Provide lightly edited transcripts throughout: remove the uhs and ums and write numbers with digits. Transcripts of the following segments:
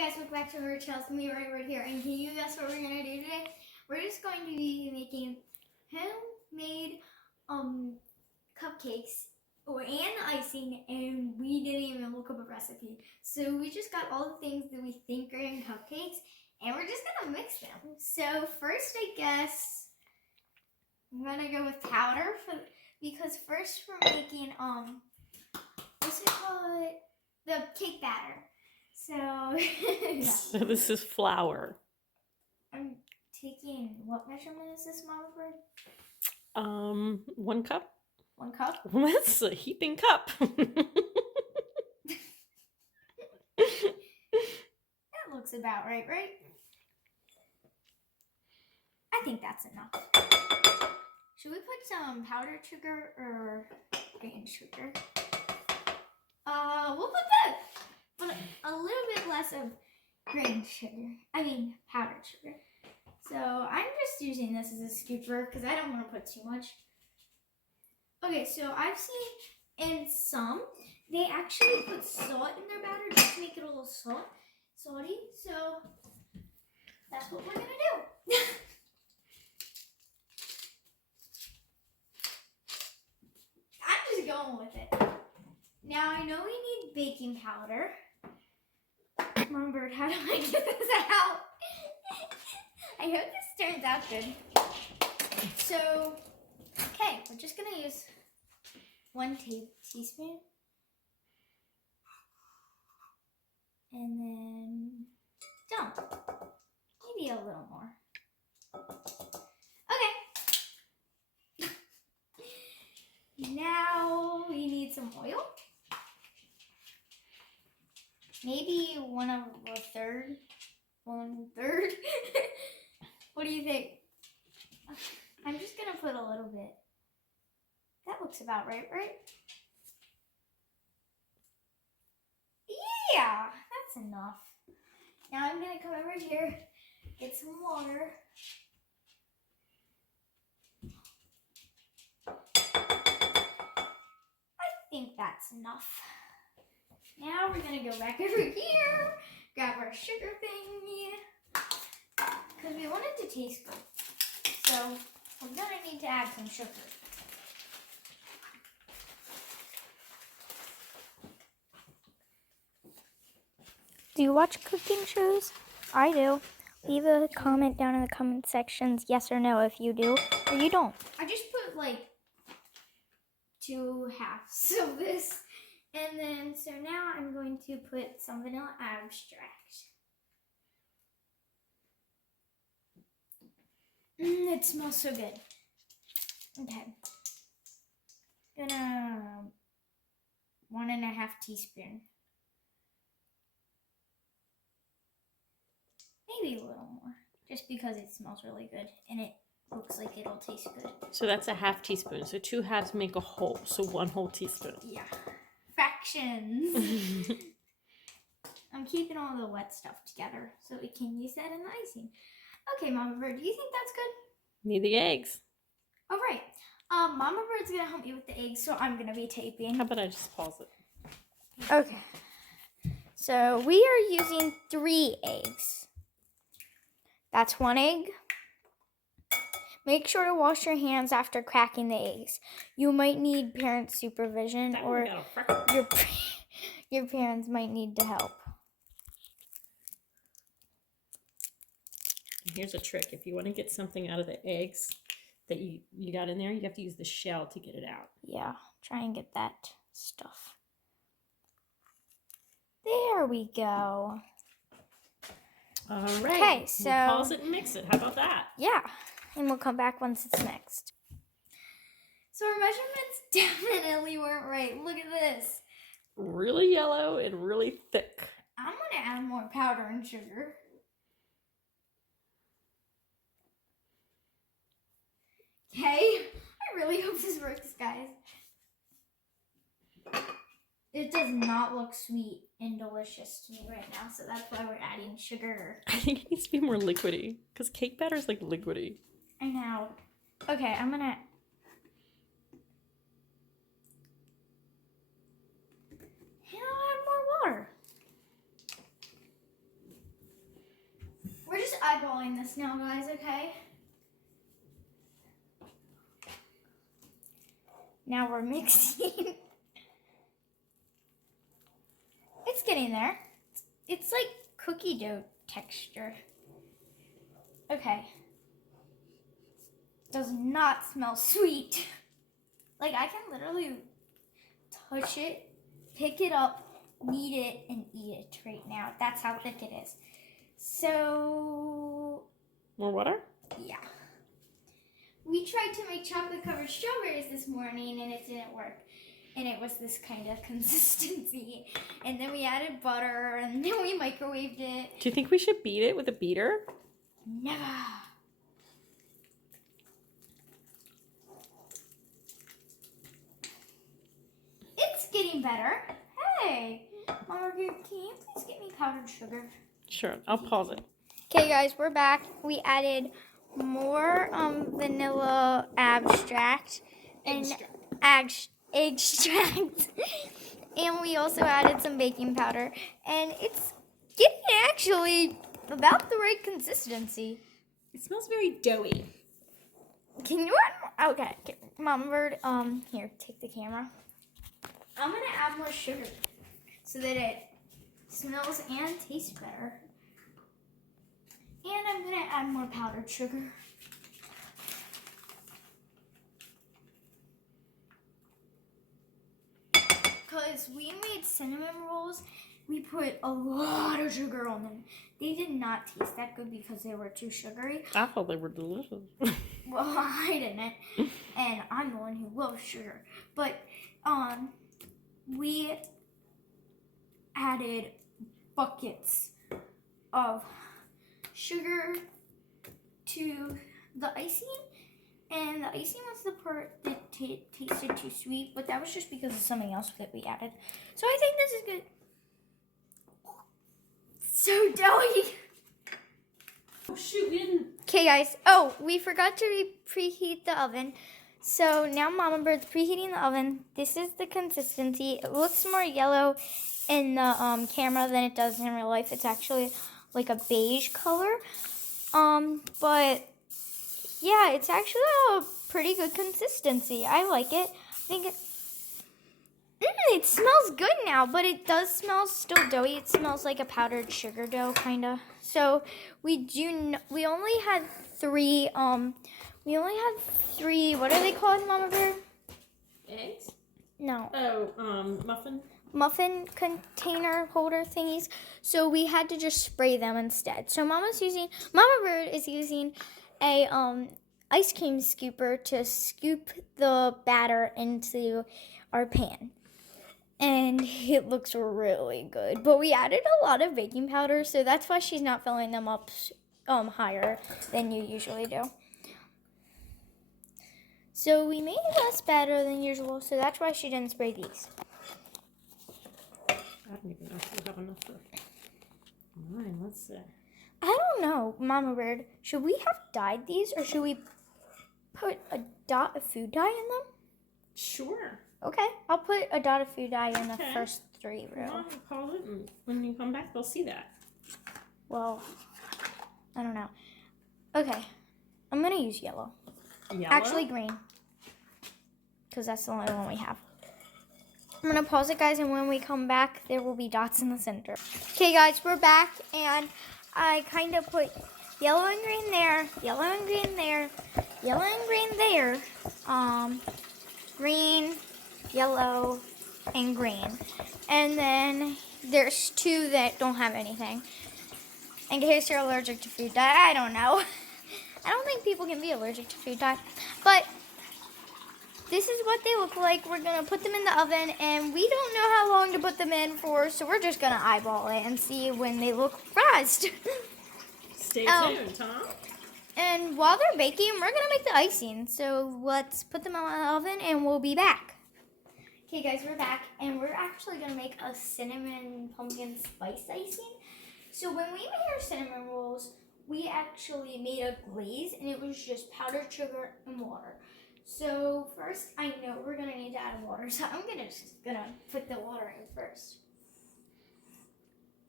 guys, welcome back to our channel. It's me, Wrenie Bird here, and can you guess what we're gonna do today? We're just going to be making homemade cupcakes and icing, and we didn't even look up a recipe. So we just got all the things that we think are in cupcakes, and we're just gonna mix them. So first, I guess I'm gonna go with powder because first we're making what's it called? The cake batter. So, yeah. So this is flour. I'm taking, what measurement is this, Mama Bird? 1 cup. 1 cup? That's a heaping cup. That looks about right? I think that's enough. Should we put some powdered sugar or grain sugar? We'll put that, but a little bit less of grain sugar. I mean, powdered sugar. So I'm just using this as a scooper because I don't want to put too much. Okay, so I've seen in some, they actually put salt in their batter just to make it a little salty. So that's what we're gonna do. I'm just going with it. Now I know we need baking powder. Mom Bird, how do I get this out? I hope this turns out good. So, okay, we're just gonna use 1 teaspoon. And then, don't. Maybe a little more. Okay. Now we need some oil. Maybe 1/3. 1/3. What do you think? I'm just gonna put a little bit. That looks about right? Yeah, that's enough. Now I'm gonna come over here, get some water. I think that's enough. Now we're gonna go back over here, grab our sugar thingy, because we want it to taste good. So we're gonna need to add some sugar. Do you watch cooking shows? I do. Leave a comment down in the comment sections, yes or no, if you do or you don't. I just put like 2 halves of this. And then, so now I'm going to put some vanilla extract. It smells so good. Okay. Gonna 1.5 teaspoon. Maybe a little more, just because it smells really good and it looks like it'll taste good. So that's a 1/2 teaspoon. So 2 halves make a whole. So 1 whole teaspoon. Yeah. Fractions. I'm keeping all the wet stuff together so we can use that in the icing. Okay, Mama Bird, do you think that's good? Need the eggs. All right. Mama Bird's gonna help me with the eggs, so I'm gonna be taping. How about I just pause it? Okay. So we are using 3 eggs. That's 1 egg. Make sure to wash your hands after cracking the eggs. You might need parent supervision, or your parents might need to help. Here's a trick. If you want to get something out of the eggs that you got in there, you have to use the shell to get it out. Yeah, try and get that stuff. There we go. All right. Okay, so we'll pause it and mix it. How about that? Yeah, and we'll come back once it's mixed. So our measurements definitely weren't right. Look at this. Really yellow and really thick. I'm gonna add more powder and sugar. Okay, I really hope this works, guys. It does not look sweet and delicious to me right now, so that's why we're adding sugar. I think it needs to be more liquidy because cake batter is like liquidy. I know. Okay, I'm gonna add more water. just eyeballing this now, guys, okay? Now we're mixing. It's getting there. It's like cookie dough texture. Okay. Does not smell sweet. Like, I can literally touch it, pick it up, knead it, and eat it right now. That's how thick it is. So, More water? yeah. We tried to make chocolate-covered strawberries this morning, and it didn't work. And it was this kind of consistency. And then we added butter, and then we microwaved it. Do you think we should beat it with a beater? Never. It's getting better. Hey, Mama, can you please get me powdered sugar? Sure, I'll pause it. Okay, guys, we're back. We added more vanilla abstract and extract. And we also added some baking powder. And it's getting actually about the right consistency. It smells very doughy. Can you add more? Okay, Mama Bird, here, take the camera. I'm going to add more sugar so that it smells and tastes better. And I'm going to add more powdered sugar. Because we made cinnamon rolls, we put a lot of sugar on them. They did not taste that good because they were too sugary. I thought they were delicious. Well, I didn't. And I'm the one who loves sugar. But, we added buckets of sugar to the icing, and the icing was the part that tasted too sweet, but that was just because of something else that we added. So I think this is good. So doughy. Oh shoot, we didn't. Okay, guys. Oh, we forgot to preheat the oven. So now Mama Bird's preheating the oven. This is the consistency. It looks more yellow in the camera than it does in real life. It's actually like a beige color. But yeah, it's actually a pretty good consistency. I like it. I think it smells good now, but it does smell still doughy. It smells like a powdered sugar dough, kind of. So we only had three, what are they called, Mama Bear? Eggs? No. Oh, muffin? Muffin container holder thingies. So we had to just spray them instead. So Mama Bird is using a ice cream scooper to scoop the batter into our pan. And it looks really good. But we added a lot of baking powder, so that's why she's not filling them up higher than you usually do. So we made less batter than usual, so that's why she didn't spray these. I don't even know if we have enough for mine. Let's see. I don't know, Mama Bird. Should we have dyed these, or should we put a dot of food dye in them? Sure. Okay, I'll put a dot of food dye in the Okay. first three Well, rows. I'll pause it, and when you come back, they'll see that. Well, I don't know. Okay, I'm gonna use yellow. Yellow? Actually, green, because that's the only one we have. I'm gonna pause it, guys, and when we come back, there will be dots in the center. Okay, guys, we're back, and I kind of put yellow and green there, yellow and green there, yellow and green there, green, yellow, and green. And then there's two that don't have anything. In case you're allergic to food dye, I don't know. I don't think people can be allergic to food dye, but this is what they look like. We're gonna put them in the oven, and we don't know how long to put them in for, so we're just gonna eyeball it and see when they look fried. Stay tuned, Tom. And while they're baking, we're gonna make the icing. So let's put them in the oven, and we'll be back. Okay, guys, we're back, and we're actually gonna make a cinnamon pumpkin spice icing. So when we made our cinnamon rolls, we actually made a glaze, and it was just powdered sugar and water. So first, I know we're gonna need to add water, so I'm just gonna put the water in first.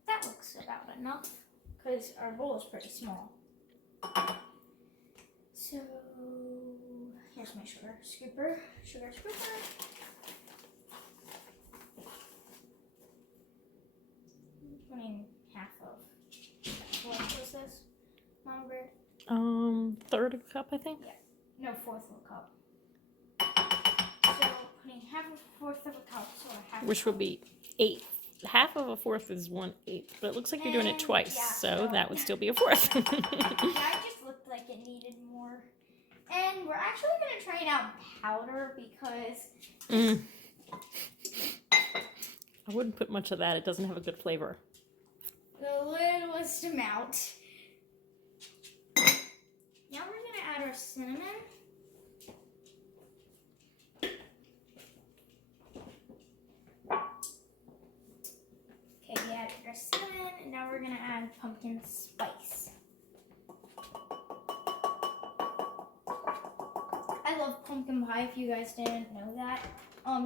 That looks about enough, because our bowl is pretty small. So here's my sugar scooper. Putting half of what was this? Mama Bird? Third of a cup, I think. No, fourth of a cup. So putting fourth of a cup, so half. Which would be 8. Half of a fourth is 1/8, but it looks like you're doing it twice, yeah, so so- that would still be a fourth. Yeah, it just looked like it needed more. And we're actually gonna try it out powder because I wouldn't put much of that. It doesn't have a good flavor. the littlest amount. Now we're gonna add our cinnamon. Okay, we added our cinnamon, and now we're gonna add pumpkin spice. I love pumpkin pie. If you guys didn't know that,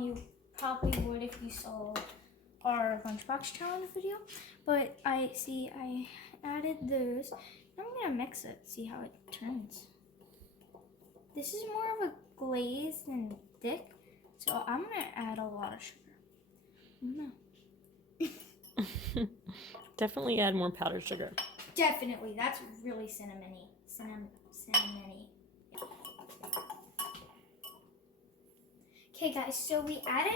you probably would if you saw our lunchbox challenge video. But I added those. I'm gonna mix it, see how it turns. This is more of a glaze than thick, so I'm gonna add a lot of sugar. Definitely add more powdered sugar. Definitely, that's really cinnamony. Cinnamony. Okay, guys, so we added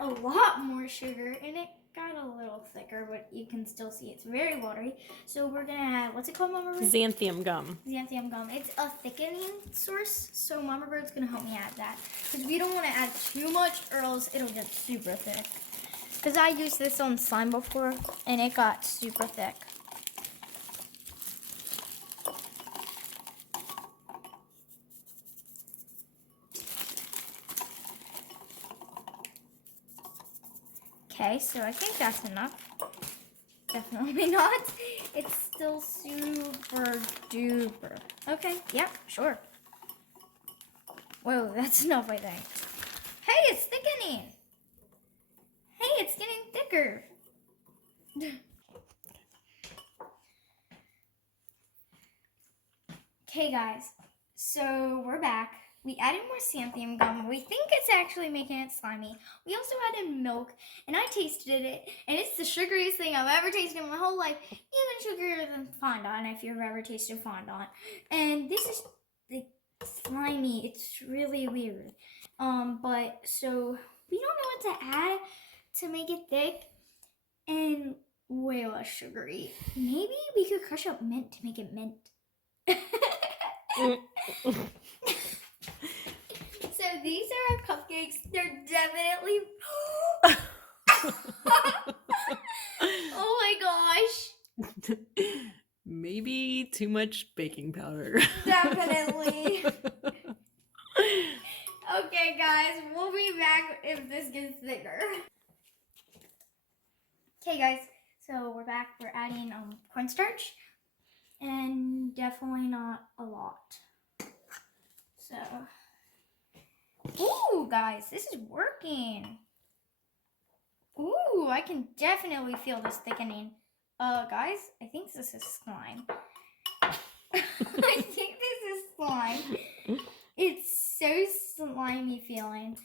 a lot more sugar, and it got a little thicker, but you can still see it's very watery. So we're gonna add, what's it called, Mama Bird? Xanthium gum. Xanthium gum. It's a thickening source, so Mama Bird's gonna help me add that. Because we don't want to add too much, or else it'll get super thick. Because I used this on slime before, and it got super thick. Okay, so I think that's enough. Definitely not. It's still super duper. Okay, yep, sure. Whoa, that's enough, I think. Hey, it's thickening. Hey, it's getting thicker. Okay, guys, so we're back. We added more xanthium gum. We think it's actually making it slimy. We also added milk, and I tasted it, and it's the sugariest thing I've ever tasted in my whole life, even sugarier than fondant, if you've ever tasted fondant. And this is like slimy. It's really weird. But so we don't know what to add to make it thick and way less sugary. Maybe we could crush up mint to make it mint. So these are our cupcakes. They're definitely. Oh my gosh. Maybe too much baking powder. Definitely. Okay, guys, we'll be back if this gets thicker. Okay, guys, so we're back. We're adding cornstarch, and definitely not a lot. So, ooh, guys, this is working. Ooh, I can definitely feel this thickening. Guys, I think this is slime. I think this is slime. It's so slimy feeling.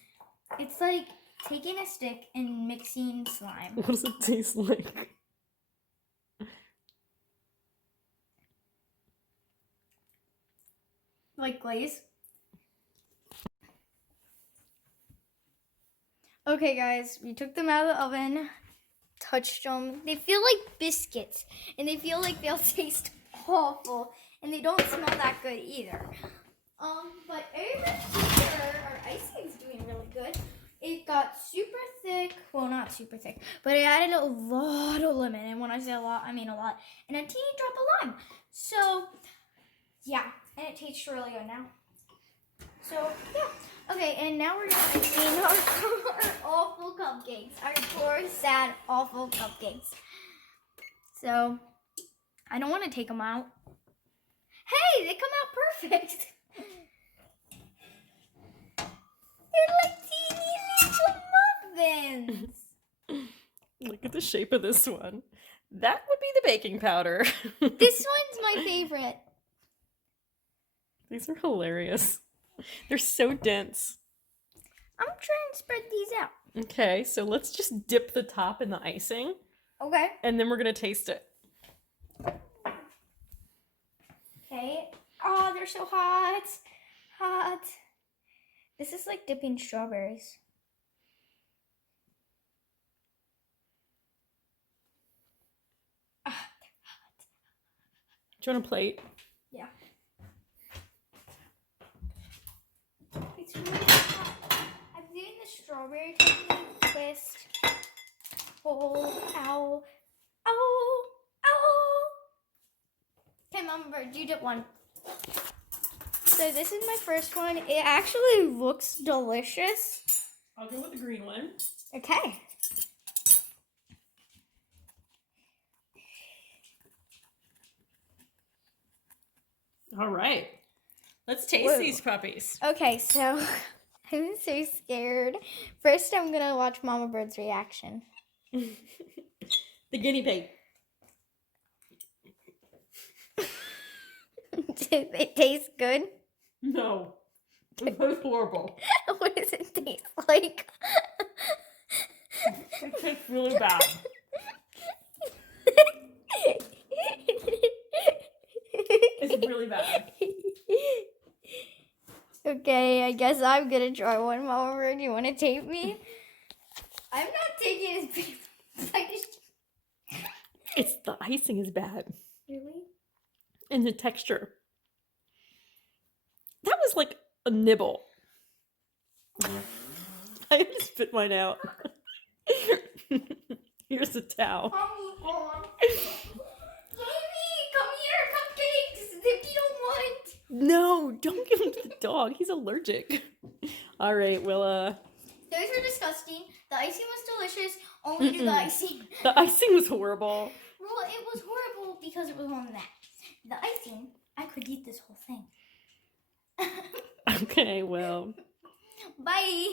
It's like taking a stick and mixing slime. What does it taste like? Like glaze. Okay, guys, we took them out of the oven, touched them. They feel like biscuits, and they feel like they'll taste awful, and they don't smell that good either. But over here, our icing's doing really good. It got super thick. Well, not super thick, but I added a lot of lemon, and when I say a lot, I mean a lot, and a teeny drop of lime. So, yeah, and it tastes really good now. So, yeah. Okay, and now we're gonna clean our awful cupcakes. Our poor, sad, awful cupcakes. So, I don't want to take them out. Hey, they come out perfect. They're like teeny little muffins. Look at the shape of this one. That would be the baking powder. This one's my favorite. These are hilarious. They're so dense. I'm trying to spread these out. Okay, so let's just dip the top in the icing, Okay. and then we're gonna taste it. Okay. Oh, they're so hot. Hot. This is like dipping strawberries. Ah, Do you want a plate? yeah. It's really hot. I'm doing the strawberry technique. Twist. Hold. Ow. Ow. Ow. Okay, Mama Bird, you did one. So this is my first one. It actually looks delicious. I'll go with the green one. Okay. All right. Let's taste Whoa. these puppies. Okay, so I'm so scared. First, I'm gonna watch Mama Bird's reaction. The guinea pig. Do they taste good? No. It was horrible. What does it taste like? It tastes really bad. It's really bad. Okay, I guess I'm gonna try one. Mama Bird, you wanna tape me? I'm not taking his big. It's the icing is bad. Really? And the texture. That was like a nibble. I have to spit mine out. Here's a towel. Jamie, come here, cupcakes. If you don't want. No, don't give him to the dog. He's allergic. All right, well, Those were disgusting. The icing was delicious. Only do the icing. the icing was horrible. Well, it was horrible because it was on that. The icing, I could eat this whole thing. Okay, well. Bye.